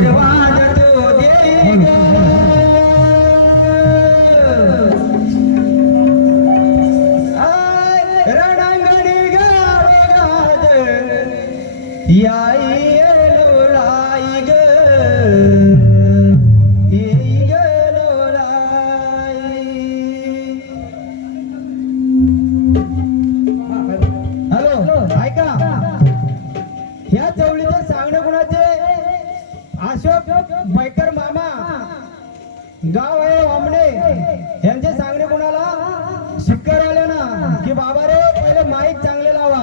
आशीर्वाद तो दे ग रणांगणी गावात याई लोलाई ग येई ग लोलाई. हॅलो ऐका ह्या चवळीचे सांगणे कुणाचे अशोक बैकर मामा गाव आहे वामणे यांचे सांगणे कोणाला शिक्कर आले ना की बाबा रे पहिले माईक चांगले लावा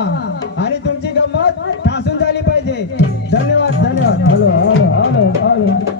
आणि तुमची गंमत ठासून झाली पाहिजे. धन्यवाद धन्यवाद. Hello hello hello hello.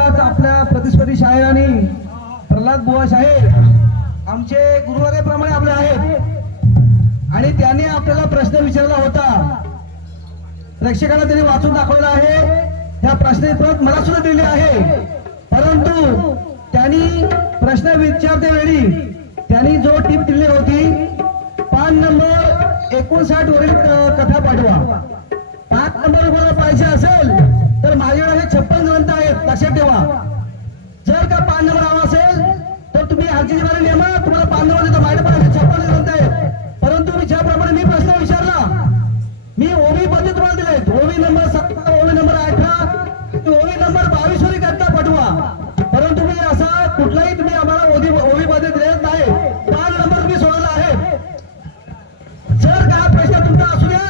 आताच आपल्या प्रतिस्पर्धी शाहीर आणि प्रल्हाद बुवा शाहीर आमचे गुरुवारेप्रमाणे आपले आहेत आणि त्यांनी आपल्याला प्रश्न विचारला होता. प्रेक्षकांना त्यांनी वाचून दाखवला आहे. त्या प्रश्नाची प्रत मला सुद्धा दिली आहे. परंतु त्यांनी प्रश्न विचारते वेळी त्यांनी जो टीप दिली होती, पान नंबर 59 वरील कथा पाठवा. 5 नंबर तुम्हाला पाहिजे असेल तर माझ्याकडे हे 56 ग्रंथ आहेत, लक्षात ठेवा. जर का 5 नंबर हवा असेल तर तुम्ही हाजीची बारी नेमा, तुम्हाला 5 नंबर देतो. माझ्याकडे 56 ग्रंथ आहेत. परंतु मी ज्याप्रमाणे मी प्रश्न विचारला, मी ओवी पद्धती तुम्हाला दिले. ओवी नंबर 17, ओवी नंबर 18, ओवी नंबर 22 वरील कथा पाठवा. परंतु मी असा कुठलाही तुम्ही आम्हाला ओवी पद्धती देत नाही. 5 नंबर तुम्ही सोडला आहे. जर का हा प्रश्न तुमचा असू द्या,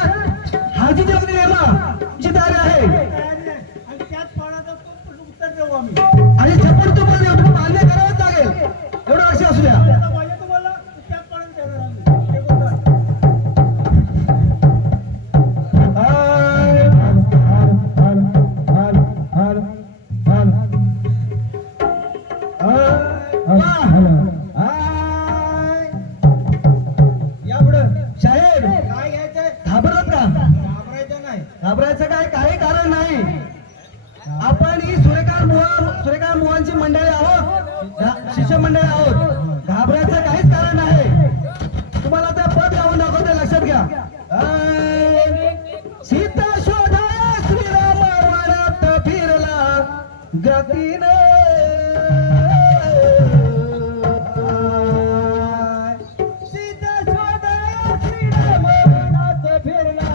हाजीची बारी नेमा, तुमची तयारी आहे आणि छप्पन तुम्हाला तुम्ही मान्य करावंच लागेल. एवढं लक्ष असू द्या. शाहीर काय घ्यायचंय? घाबरत का? घाबरायचं नाही. घाबरायचं काय काही कारण नाही. आपण ही सुरेखा मुवांची मंडळी आहोत, शिष्य मंडळी आहोत. घाबरायचं काहीच कारण नाही. तुम्हाला त्या पद गाऊन दाखवते, लक्षात घ्या. सीता शोधाया श्रीराम वनात फिरला गतीनं. सीता शोधाया श्रीराम वनात फिरला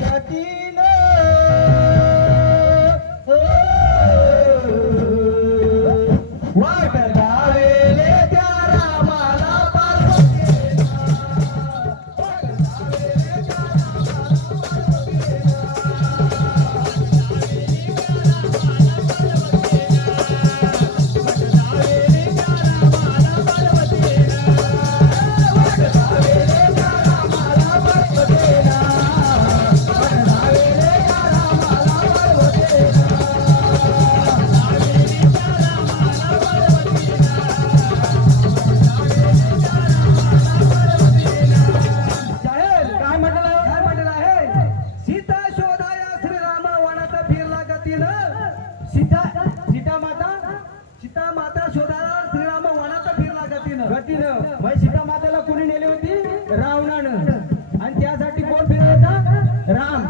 गतीनं. वाट लावेले त्या रामाला पार्वतीला. वाट लावेले त्या रामाला शाहीर काय म्हटलेलं आहे? सीता शोधाया श्रीराम वनात फिरला गतीनं. सीता माता शोधाया श्रीराम वनात फिरला गतीनं. मग सीता मातेला कुणी नेली होती? रावणानं. आणि त्यासाठी कोण फिरत होता? राम.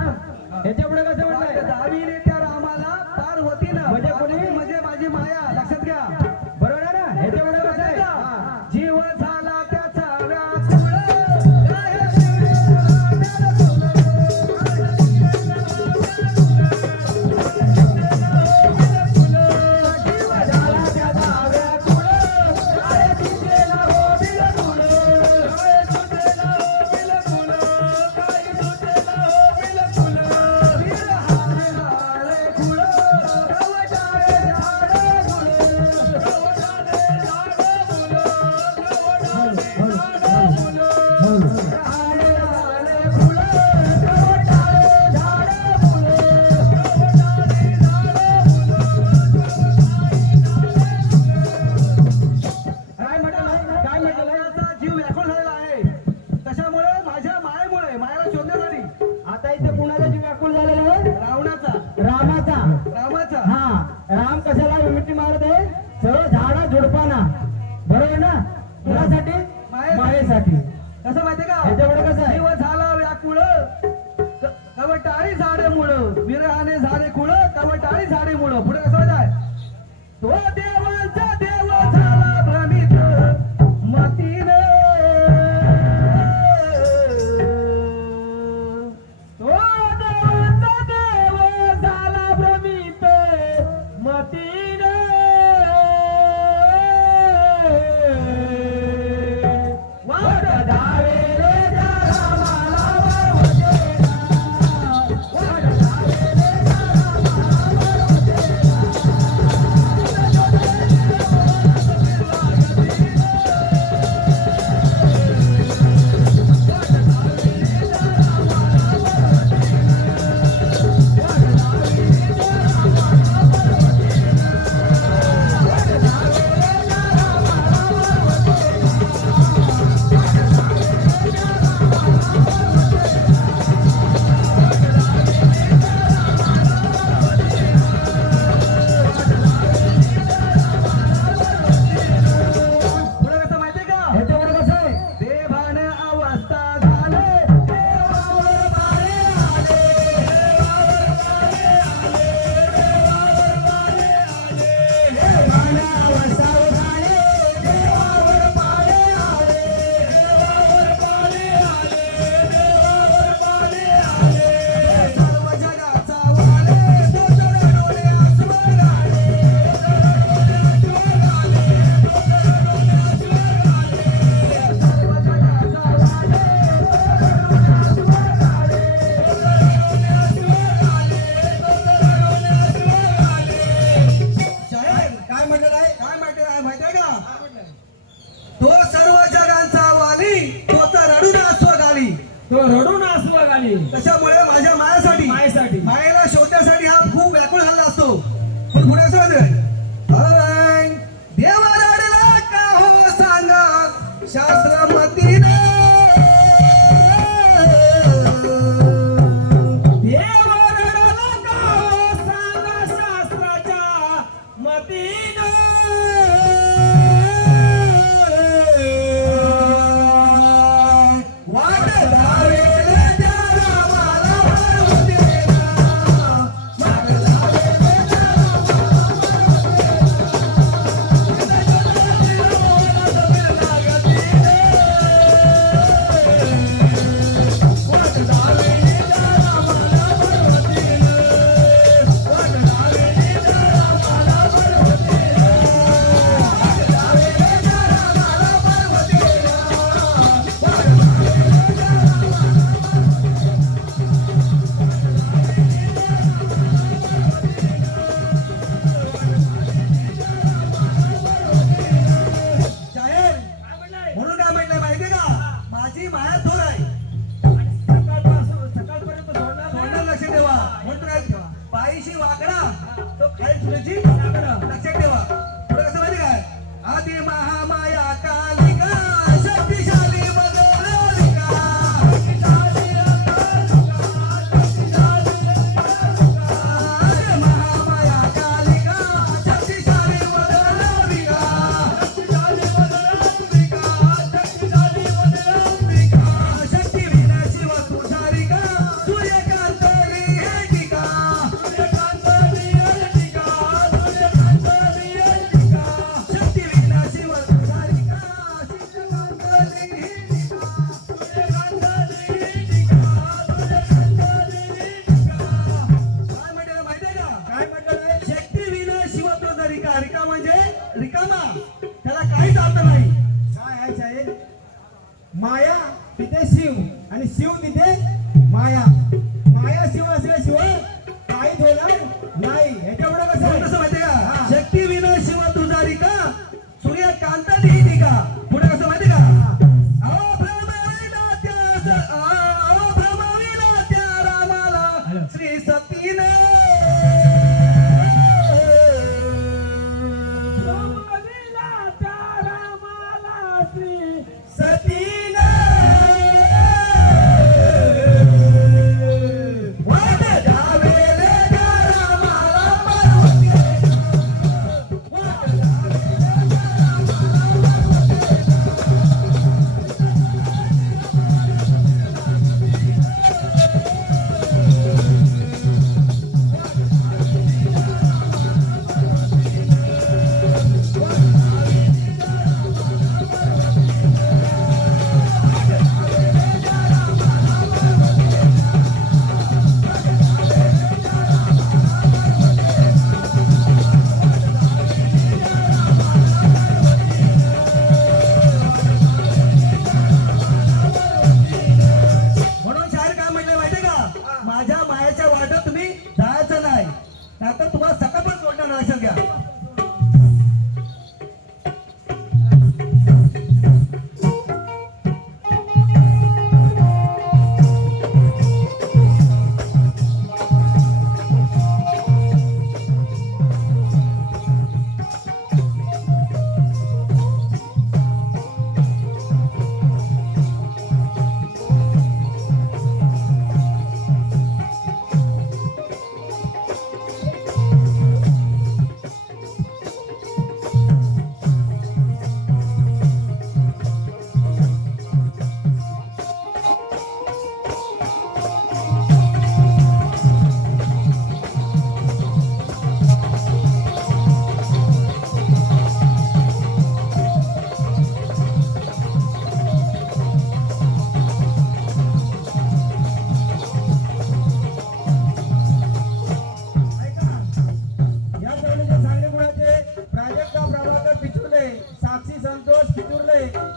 याच्यापुढे कसं म्हटलंय? दावीने त्या रामाला पार्वतीनं. म्हणजे कोणी? म्हणजे माझी माया. लक्षात घ्या. बरोबर आहे ना? याच्यापुढे कसं आहे? हा. जीव झाला त्याचा व्याकुळ. काय जीव व्याकुळ झालेला आहे. कशामुळे? माझ्या मायेमुळे. मायाला शोधण्यासाठी. आता इथे कुणाचा जीव व्याकुळ झालेला आहे? रावणाचा. रामाचा. हा. राम कशाला मिठी मारत आहे? सर्व झाडा झुडपाना. बरोबर ना? कुणासाठी? मायेसाठी. कसं माहितीये का? याच्यापुढे कसं आहे? जीव झाला व्याकुळ. कवटाळी झाडे मुळ. विरहाने झाडे कुळ. कवटाळी झाडे मुळ. पुढे कसं माहिती? तो देवांचा देव झाला भ्रमित मतीने. तो देवाचा देव झाला भ्रमित मतीने. वाट धावेले त्या रामाला पार्वतीला. वाट धावेले त्या रामाला पार्वतीला. तो रडून आसू आली. त्याच्यामुळे माझ्या मायासाठी मायेसाठी मायेला शोधण्यासाठी हा खूप व्याकुळ झाला असतो. पण पुढे असं माहिती देवा रडला का हो सांगा शास्त्र मतीने देव रडला का हो सांगा शास्त्राच्या मतीनं. वाट धावेले त्या रामाला पार्वतीला. वाट धावेले त्या जाहीर म्हणून काय म्हटलंय माहितीये का माझी माया थोर आहे. सकाळपर्यंत सोडणार नाही. तोंडाला लक्ष ठेवा. म्हणतो काय पायीशी वाकडा तो खाली तुझी लक्षात ठेवा. पुढे कसं माहिती काय आधी महामाया कालिका शक्तिशाली बदलिका. आधी महामाया कालिका शक्तिशाली बदलिका. शक्ती विनाशी व तुषारिका सूर्यकांत लिहिका. शक्ती विनाशी व तुषारिका सूर्यकांत लिहिका. काय म्हटलं माहितीये का काय म्हटलं? शक्ती विनाशी व तुषारिका. रिका म्हणजे रिकामा, त्याला काहीच अर्थ नाही. काय आहे साहेब? माया तिथे शिव आणि शिव तिथे माया. माया शिव असल्याशिवाय काहीच होणार नाही. ह्याच्यामुळे कसं कसं आहे? माहितीये का हा. शक्ती विनाशी व तुषारिका सूर्यकांत लिहिका. पुढे कसं माहितीये का अहो भ्रमविला त्या रामाला श्री सतीने. वाट धावेले त्या रामाला पार्वतीला. वाट धावेले त्या रामाला म्हणून शाहीर काय म्हटलं माहितीये का माझ्या मायाच्या वाटेत तुम्ही जायचं नाही, नाहीतर तुम्हाला सकाळ पण सोडणार नाही. लक्षात घ्या.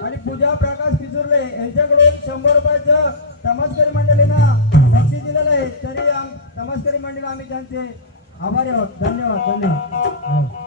आणि पूजा प्रकाश पिचुर्ले यांच्याकडून 100 रुपयाचं तमासकरी मंडळींना बक्षीस दिलेलं आहे. तरी तमासकरी मंडळी आम्ही त्यांचे आभारी आहोत. धन्यवाद धन्यवाद.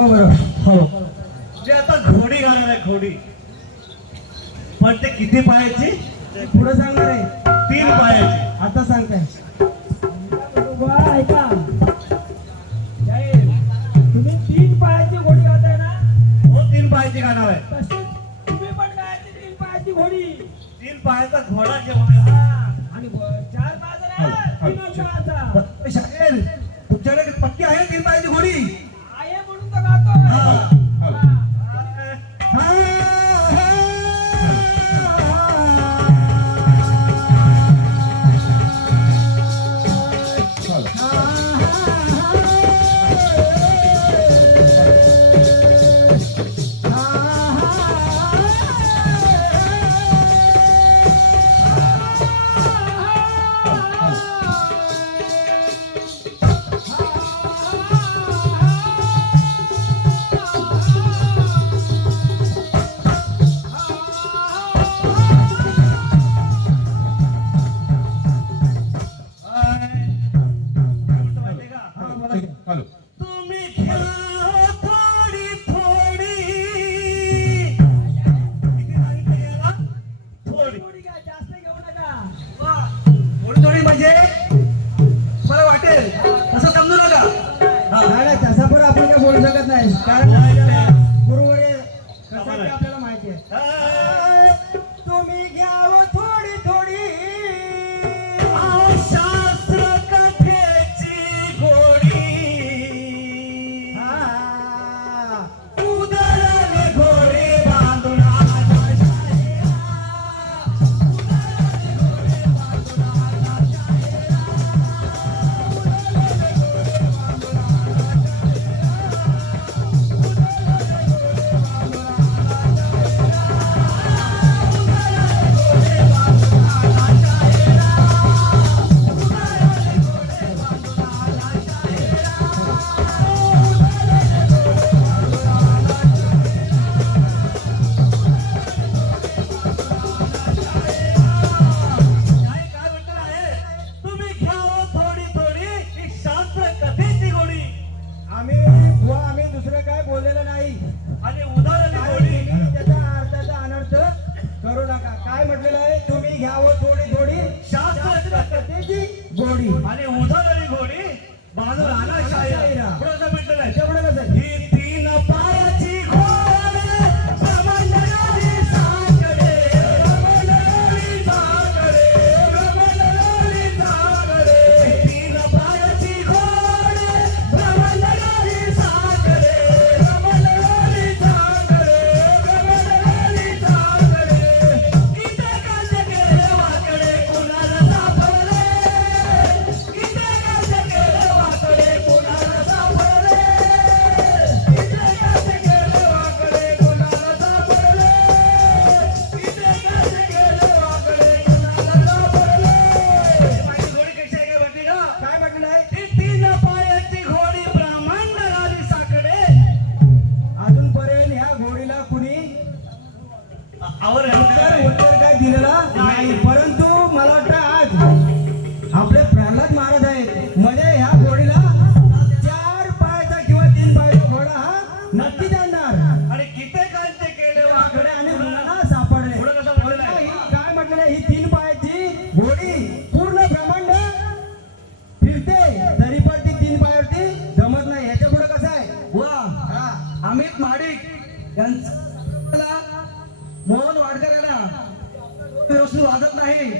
हो बरोबर. हो जे आता घोडी घालणार आहे घोडी. पण ते किती पायाची? पुढे सांगणार आहे 3 पायाची. आता सांगताय. ऐका तुम्ही 3 पायाची घोडी होताय ना, हो 3 पायाची घालणार आहे. तशीच तुम्ही पण गायची 3 पायाची घोडी. 3 पायाचा घोडा जे म्हणा. आणि 4 पायाचा नाही, 3 पायाचा शाहीर तुमच्याकडे पक्की आहे 3 पायाची घोडी? आहे म्हणून तर गातो. तुम्ही घ्या थोडी थोडी. किती सांगितलं याला? थोडी. घोडी घ्या, जास्त घेऊ नका. थोडी थोडी म्हणजे मला वाटेल तसं समजू नका. नाही नाही, तसा पण आपण काय बोलू शकत नाही कारण गुरुवारी कसं आहे ते आपल्याला माहिती आहे. तुम्ही घ्यावं थोडी थोडी. शास्त्र कथेची घोडी. हा. उदरले घोडे बांधून आकाशाला. काय म्हटलं आहे? तुम्ही घ्यावं थोडी थोडी ही शास्त्र कथेची घोडी. आम्ही दुसरं काय बोललेलं नाही. आणि उदाहरण आणि घोडी. तुम्ही त्याचा अर्थाचा अनर्थ करू नका. काय म्हटलेलं आहे? तुम्ही घ्यावं थोडी थोडी शास्त्र कथेची गोडी. आणि उदाहरणी घोडी बाजू राहणार शाहीर. पुढं असं म्हटलेलं आहे. तेवढं कसं? ही 3 पायाची घोडी ब्रह्मंडळी साकडे, ब्रह्मंडळी साकडे, ब्रह्मंडळी साकडे. 3 पायाची घोडी ब्रह्मंडळी साकडे, ब्रह्मंडळी साकडे, ब्रह्मंडळी साकडे. किती कांदे केले वाकडे कुणाला सापडले, किती कांदे केले वाकडे कुणाला सापडले, किती कांदे केले वाकडे कुणाला सापडले, किती कांदे केले वाकडे कुणाला सापडले. माझी घोडी कशी आहे काय म्हटली का? काय म्हटलेलं आहे? ही 3 पायाची घोडी ब्रह्मांडाला साकडे. अजूनपर्यंत ह्या घोडीला कुणी आवर उत्तर काय दिलेलं नाही. परंतु मला वाटतं आज आपले प्रल्हाद महाराज आहेत म्हणजे ह्या घोडीला 4 पायाचा किंवा 3 पायाचा घोडा हा नक्की जाणार. आणि किती कांदे केले वाकडे वाकडे आणि मुलाला सापडले. पुढं कसं म्हटलेलं आहे? ही काय म्हटलेलं आहे? ही 3 पायाची घोडी पूर्ण ब्रह्मांड फिरते तरी पण ती 3 पायावरती जमत नाही. ह्याच्या पुढे कसं आहे? वा हा. अमित महाडिक यांचा मोहन वाडकर यांना व्यवस्थित वाजत नाही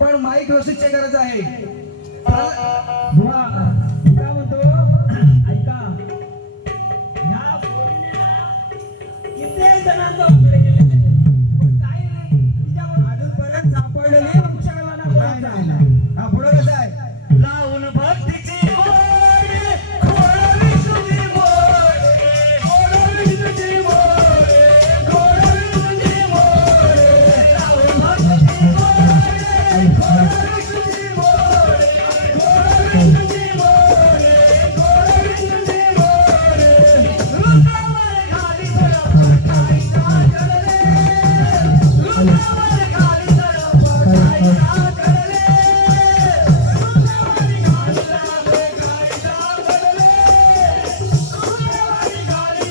पण माईक व्यवस्थित चेक करायचं आहे. बुवा, काय म्हणतो ऐका, ह्या घोडीने ना किती जणांचा उपयोग केले, पण काही नाही तिच्यावर अजूनपर्यंत सापडलेली आमच्याला ना नाही, नाही, नाही. हा पुढे कसं आहे? लावून भक्तीची गोडी खोडवी तुझी मोरे, खोडवी तुझी मोरे, खोडवी तुझी मोरे. लावून भक्तीची गोडी खोडवी तुझी मोरे, खोडवी तुझी मोरे, खोडवी तुझी मोरे. रुतावर घाली सरप काही साकडले, रुतावर घाली सरप काही साकडले. रुतावर घाली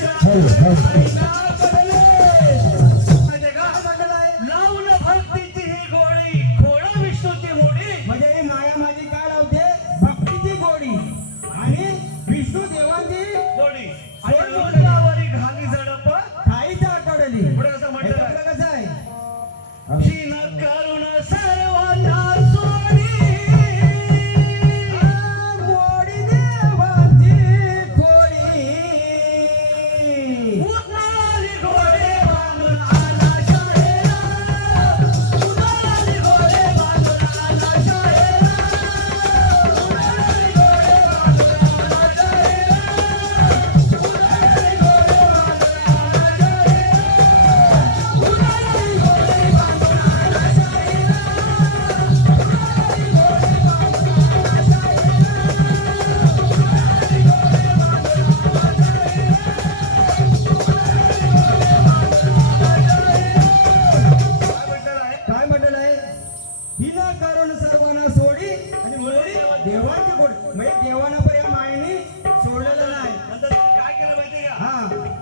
संसारून सर्वांना सोडी आणि मुरडी देवाची गोड म्हणजे देवाना पण या मायेने सोडलेलं नाही. नंतर काय केलं माहितीये का? हा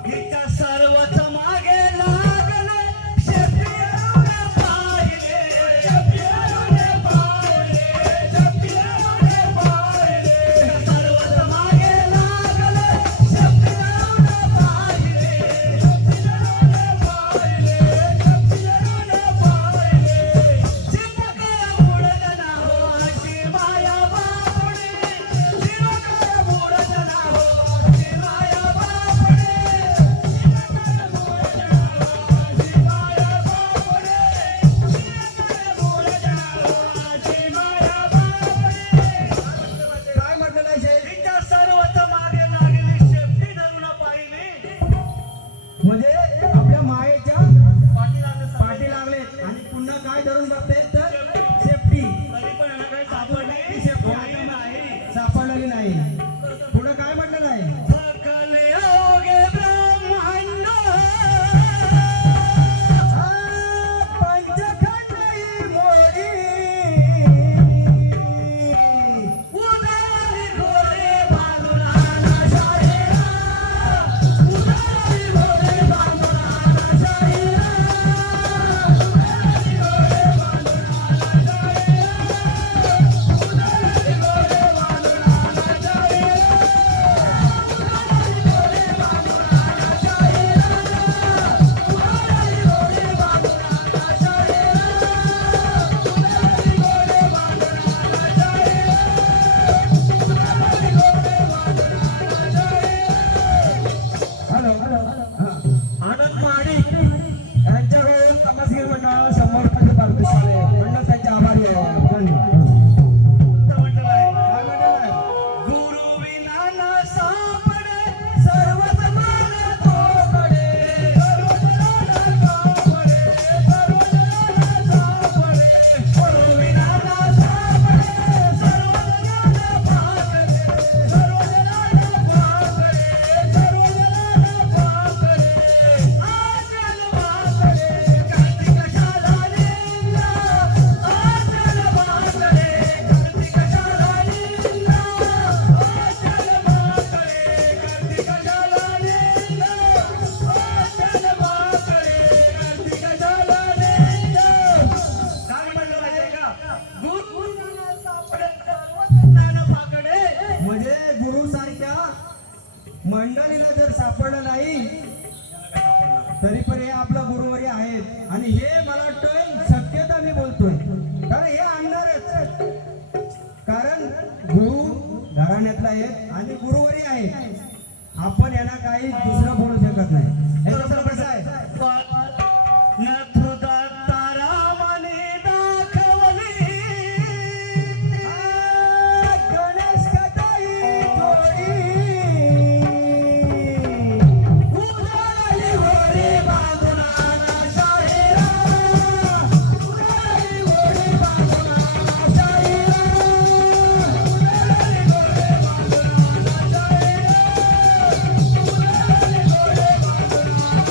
तिच्या सर्वच मागे लागले शेपियाने पाहिले, शेपियाने पाहिले, शेपियाने पाहिले. सर्वच मागे लागले शेपियाने पाहिले, शेपियाने पाहिले, शेपियाने पाहिले. चिंतकाया बुडत नाहो अशी माया बापुडी, चिंतकाया बुडत नाहो अशी माया बापुडी. काय म्हटलेलं आहे शेठ? तिच्या सर्वच मागे लागली शेपटी धरून पाहिली. म्हणजे आपल्या मायेच्या पाठी लागलं पाठी लागलेत आणि पुन्हा काय धरून बघतायत तर सेफ्टी तरी पण याला काही सापडली सेफ्टी नाही. सापडलेली नाही. पुढे काय म्हटलेलं आहे? सकले योगे ब्रह्मांड पंचखंडी मोडी उदारी घोडे बांधून आणा शाहिरा, उदारी घोडे बांधून आणा शाहिरा, उदारी घोडे बांधून आणा शाहिरा, उदारी घोडे बांधून आणा शाहिरा, उदारी घोडे बांधून आणा शाहिरा, उदारी घोडे बांधून आणा शाहिरा, उदारी घोडे बांधून आणा हॅलो आनंद महाडिक यांच्याकडून तमासगीर मंडळाला 100 रुपये पारितोषिक आहे. मंडळ त्यांचे आभारी आहे. धन्यवाद. काय म्हटलेलं आहे? गुरु विना न सापडे सर्वच मान तोकडे, सर्वच मान तोकडे, सर्वच मान सापडे. गुरु विना न सापडे सर्वच मान पाकडे, सर्वच मान पाकडे, सर्वच मान पाकडे. आचल पाकडे कार्तिक शाला लिंगा, आचल पाकडे कार्तिक शाला लिंगा, आचल पाकडे कार्तिक शाला लिंगा, आचल पाकडे कार्तिक शाला लिंगा. काय म्हणलं माहितीये का? गुरु विना सापडे सर्वच मान पाकडे. म्हणजे गुरु सारख्या मंडळीला जर सापडलं नाही तरी पण हे आपलं गुरुवारी आहेत आणि हे मला वाटतंय शक्यता मी बोलतोय कारण हे आणणारच. कारण गुरु घराण्यातला आहेत आणि गुरुवारी आहेत. आपण यांना काही दुसरं बोलू शकत नाही. हे कसं कसं आहे? गणेश कटाई थोडी उदारी घोडे बांधून आणा शाहिरा, उदारी घोडे बांधून आणा शाहिरा, उदारी घोडे बांधून आणा शाहिरा, उदारी घोडे बांधून आणा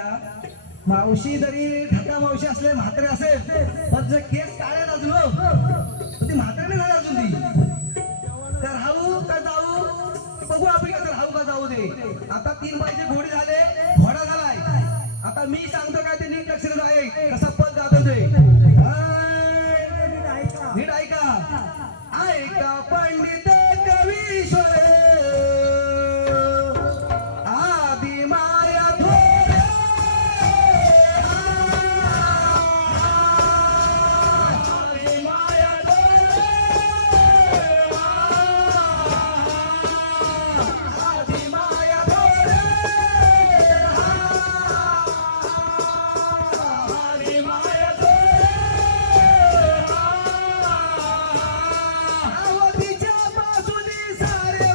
ऐका मावशी जरी ठका मावशी असले म्हातारे असेल पण जर केस काळे अजून ती म्हातारे नाही अजून ती तर राहू का जाऊ बघू आपण कसं राहू का जाऊ दे आता 3 पाहिजे घोडी झाले घोडा झालाय आता मी सांगतो काय ते नीट लक्ष देत आहे कसा पद गाजवतोय नीट ऐका ऐका पंडित कवीश्वर आदि माया थोर आदि माया थोर आदि माया थोर आदि माया थोर आवतीच्या बाजूनी सारे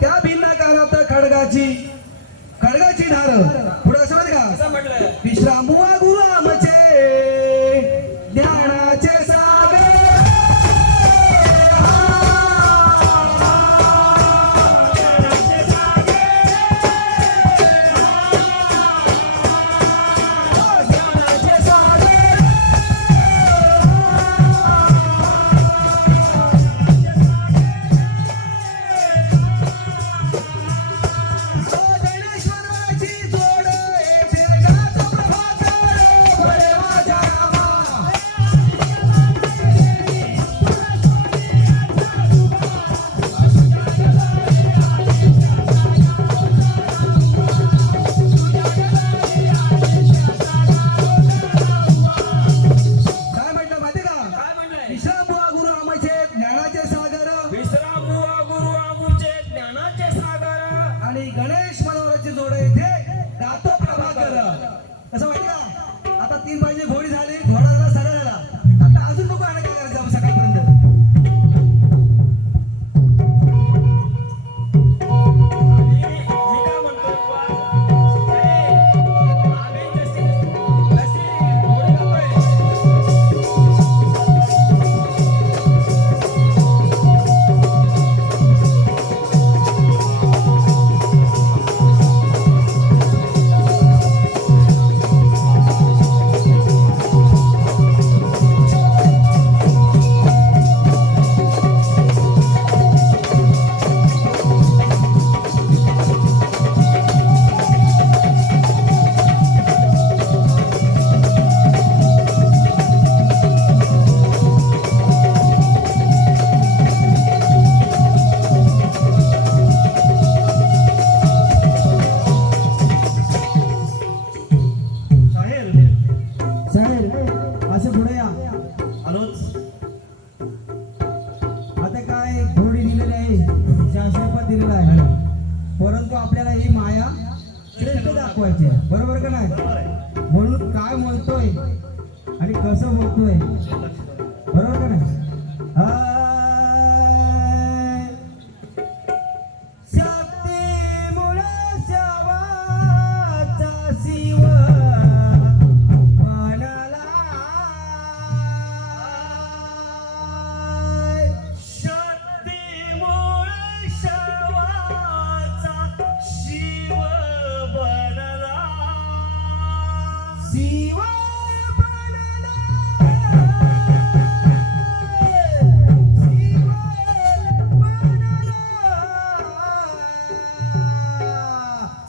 त्या भिन्नाकारात खडगाची धार. पुढे असं माहिती असं का, म्हटलं विश्राम बुवा गुरु आमचे ज्ञानाचे सागर. ज्ञानेश्वराची जोड येथे गातो प्रभाकर, बळे माझ्या रामा. काय म्हटलं माहिती का, काय म्हणलंय विश्राम बुवा गुरु आमचे ज्ञानाचे सागर विश्राम बुवा गुरु आमचे ज्ञानाचे सागर आणि गणेश मनोहराची जोड येथे गातो प्रभाकर. कसं माहिती का, आता 3 पाहिजे घोडी झाली, घोडा झाला सरळ झाला. आता अजून नको आणि काय करायचं आपण सकाळपर्यंत. मी काय म्हणतो बुवा, आम्ही जशी घोडे गातोय. साहेब असं पुढे या. आलोच. आता काय घोडी दिलेली आहे, शास्त्रपद दिलेला आहे, परंतु आपल्याला ही माया श्रेष्ठ दाखवायची आहे. बरोबर का नाही, बरोबर आहे. म्हणून काय म्हणतोय आणि कसं बोलतोय, बरोबर का नाही. शक्तीमुळे शवाचा शिव बनला. शक्तीमुळे शवाचा शिव बनला. शिव बनला. शिव बनला.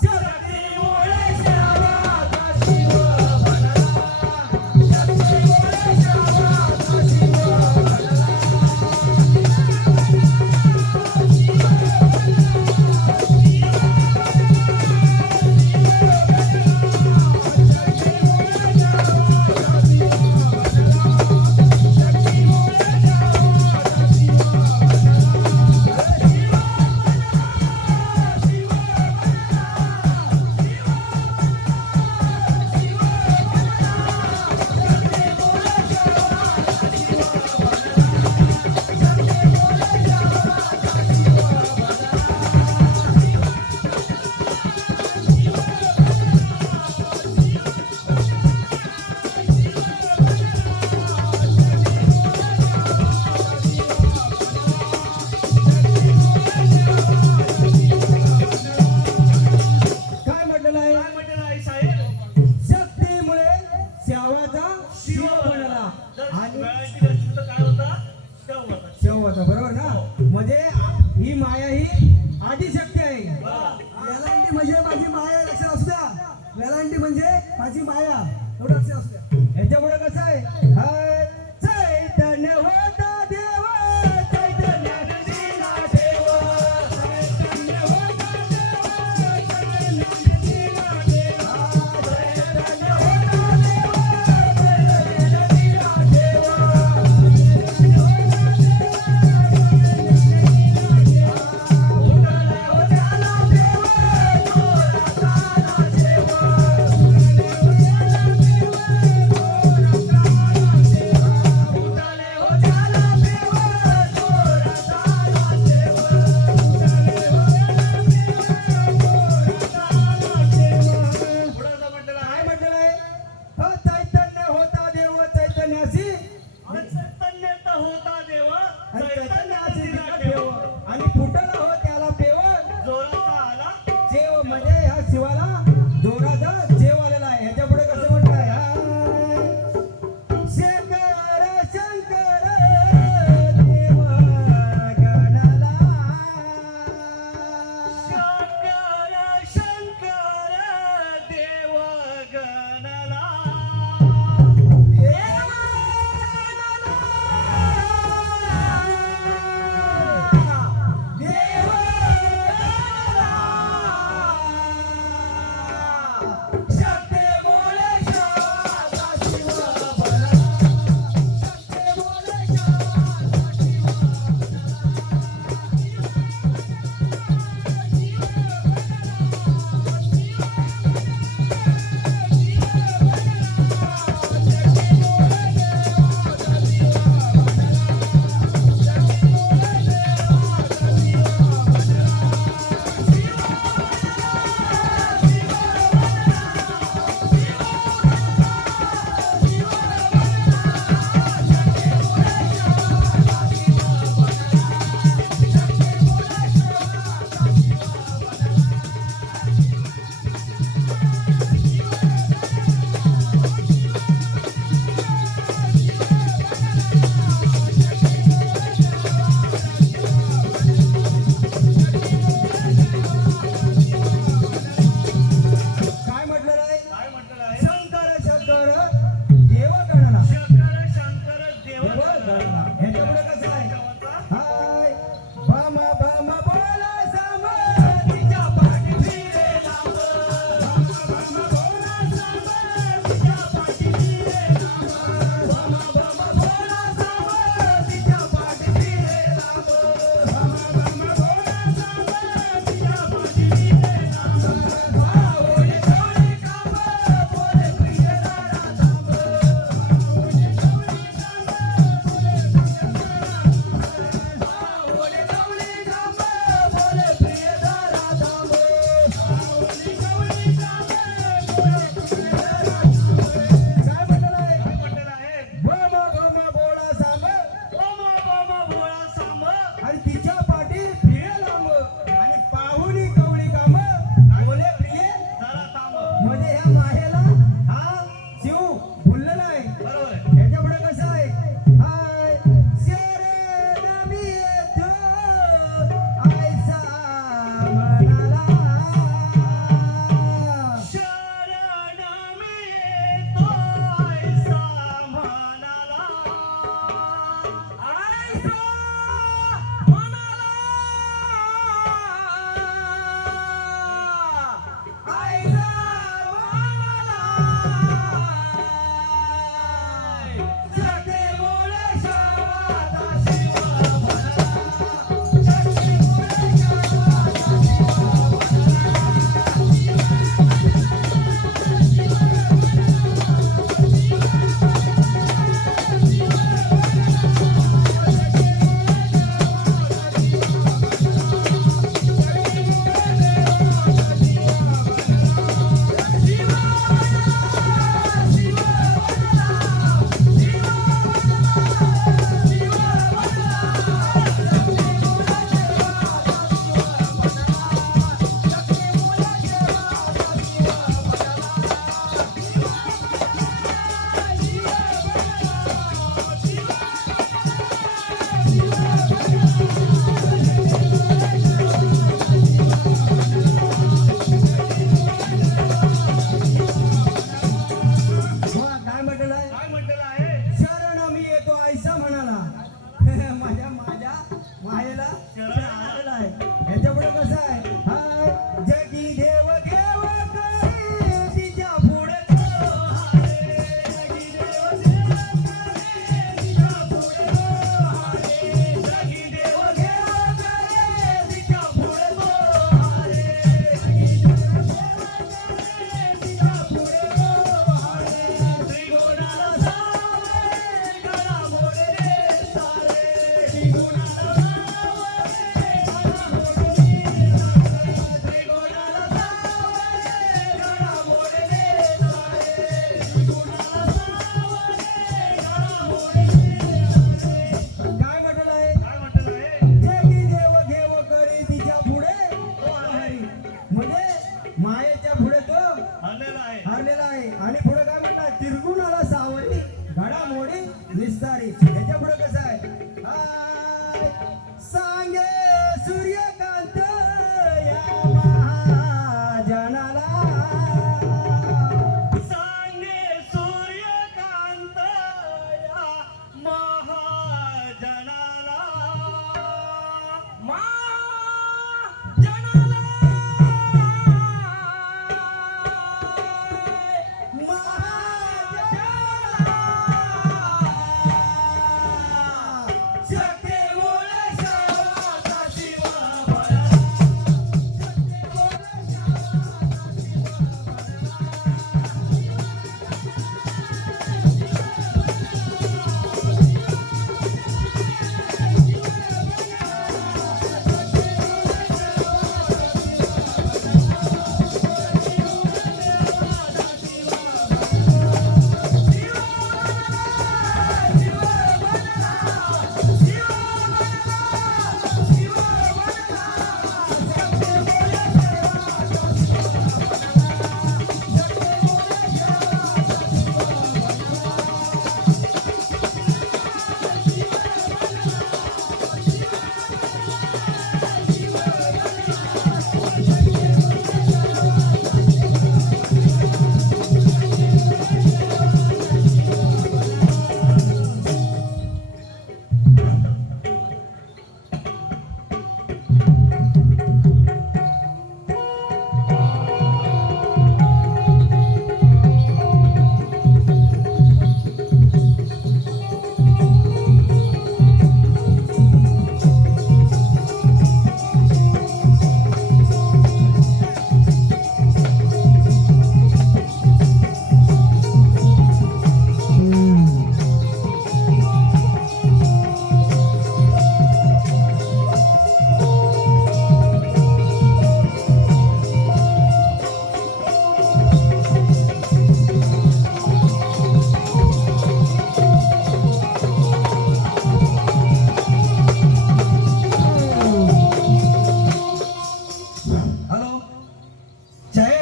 शक्तीमुळे शवाचा शिव बनला. शक्तीमुळे शवाचा शिव बनला. काय म्हटलेलं आहे, काय म्हटलं आहे साहेब? शक्तीमुळे श्यावाचा शिव बनला. जर आणि वेळाची गरज तर काय होता? शव होता. शेवचा बरोबर ना, म्हणजे ही माया ही आदिशक्ती आहे. वेलांटी म्हणजे माझी माया, लक्षात असू द्या. वेलांटी म्हणजे माझी माया, एवढं लक्षात असू द्या. याच्यामुळे कसं आहे, चैतन्य होता देव, चैतन्य दिला देव, चैतन्य होता देव, चैतन्य दिला देव, चैतन्य होता देव, चैतन्य दिला देव.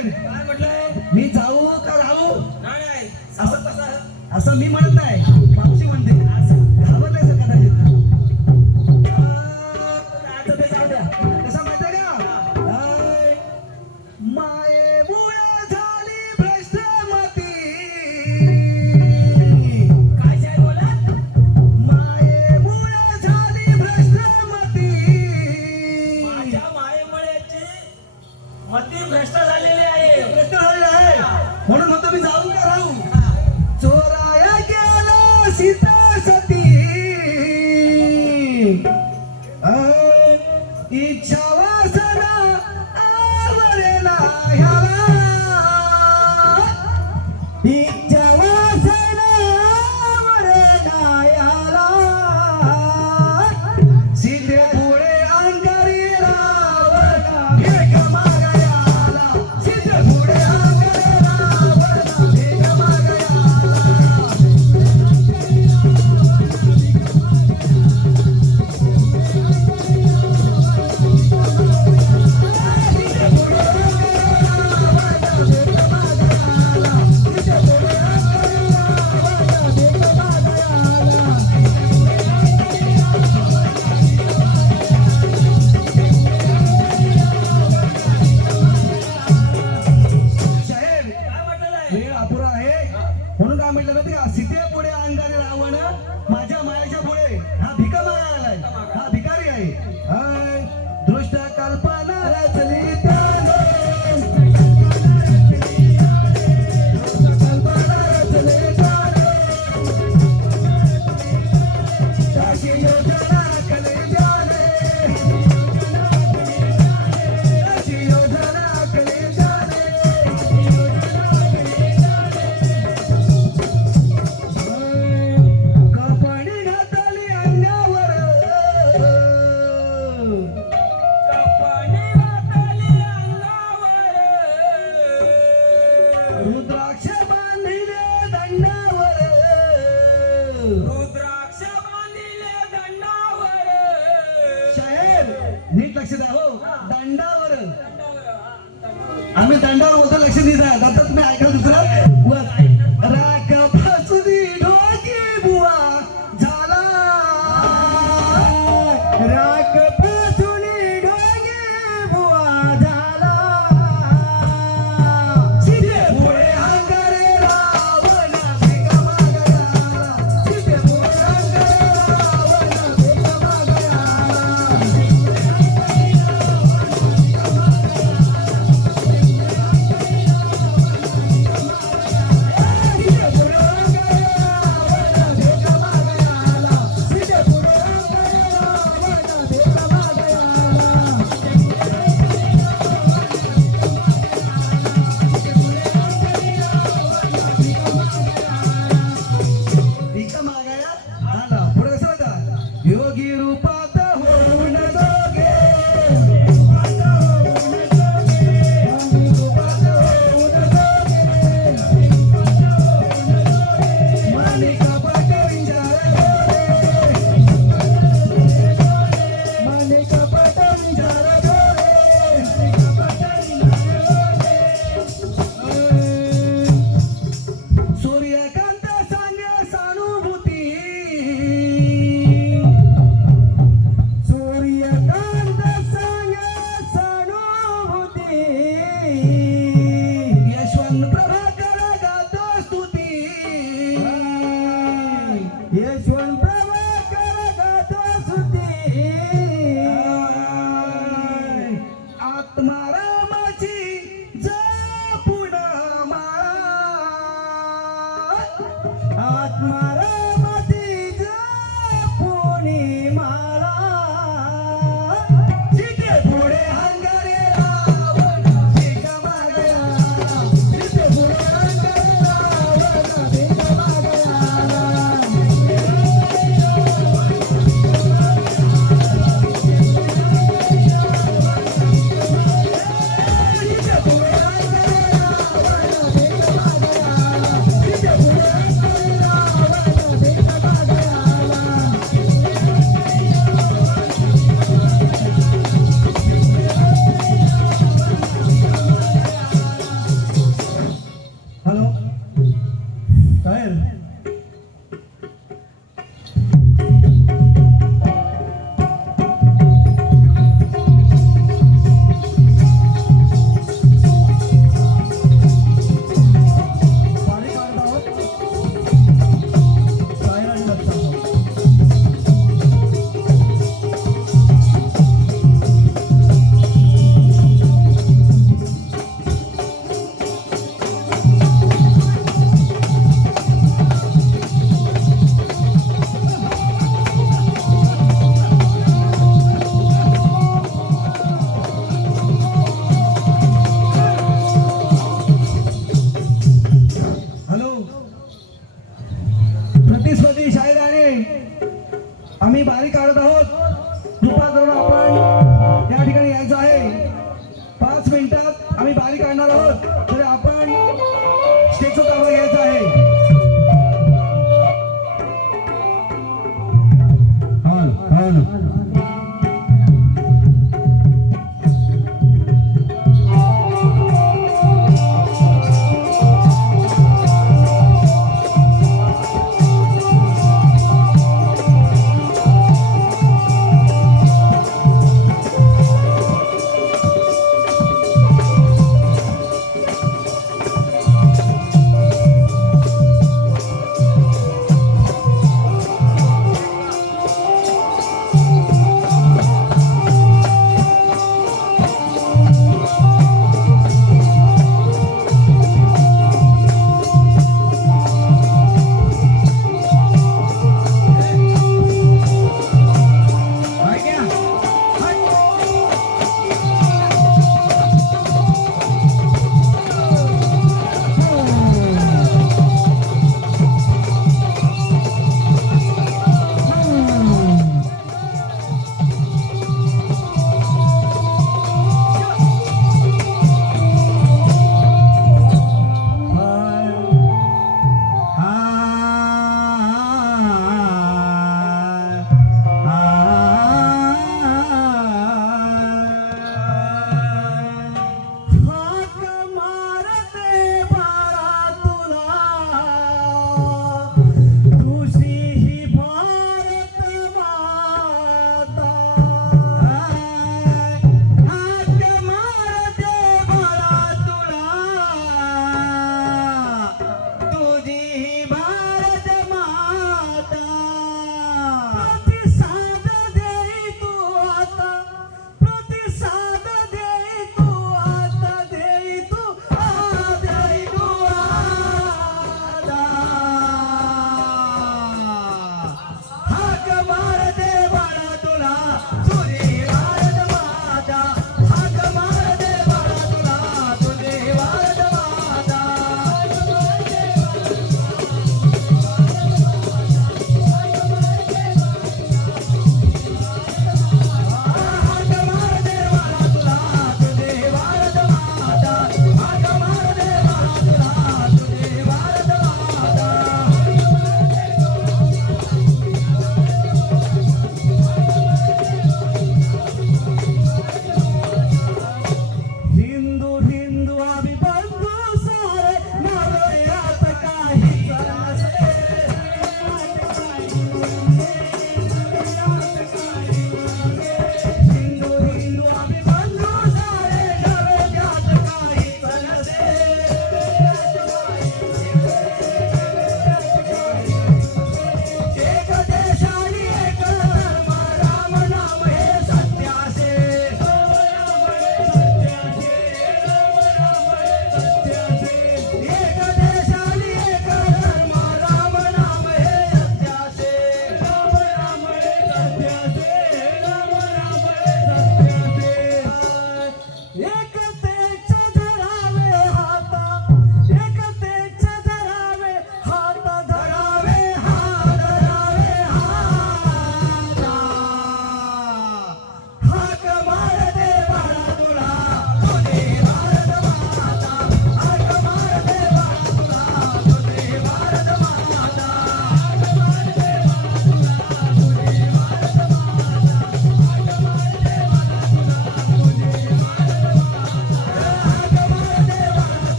शाहीर काय म्हटलंय? मी जाऊ का राहू नाही नाही. असं कसं? असं मी म्हणत नाही, मावशी म्हणते. घाबरले सर कदाचित. आता ते जाऊ द्या. कसं माहितीये का? आय, मायेमुळे झाली भ्रष्टमती. काय शाहीर बोला? मायेमुळे झाली भ्रष्टमती. माझ्या मायेमुळेची मती भ्रष्ट झालेली आहे. भ्रष्ट झालेलं आहे. म्हणून म्हणतो मी जाऊ का राहू. चोराया गेला सीता सती. इच्छा वासना आवरेना ह्याला. इच्छा वासना आवरेना याला. सीते पुढे अंगारी रावण भेट मागायला. सीते पुढे अंगारी रावण भेट मागायला. साहेब, काय म्हटलेलं आहे? वेळ अपुरा आहे म्हणून काय म्हटलं माहिती का? सीते पुढे अंगारी रावण माझ्या मायाच्या पुढे हा भिका मागायला आलाय. हा भिकारी आहे. हाय, दृष्ट कल्पना रचली त्याने. दृष्ट कल्पना रचली त्याने. त्याची योजना आखली त्याने. त्याची योजना आखली त्याने. कपडी घातली अंगावर. कपाणी घातली अंगावर. रुद्राक्ष बांधिले दंडावर. रुद्राक्ष बांधिले दंडावर. साहेब नीट लक्ष द्या हो. दंडावर दंडावर. आम्ही दंडावर बोलतो, लक्ष देत आहे. आता तुम्ही ऐका दुसरं वर. राख फसली ढोकी बुवा झाला. राख पासून ढोंगे बुवा झाला. सीते पुढे अंगारे रावण भिका मागायला. सीते पुढे अंगारे रावण भिका मागायला. भिका मागाया आला. पुढे कसं होता? योगी रूपात होऊन जोगे. योगी रूपात होऊन जोगे. माणिका पाट विचार जोडे. माणिका पाट विचार जोडे. सूर्यकांत सांगे सानुभूती. सूर्यकांत सांगे सहानुभूती. यशवंत प्रभाकर गातो स्तुती. यशवंत प्रभाकर गातो स्तुती. आत्मारामाची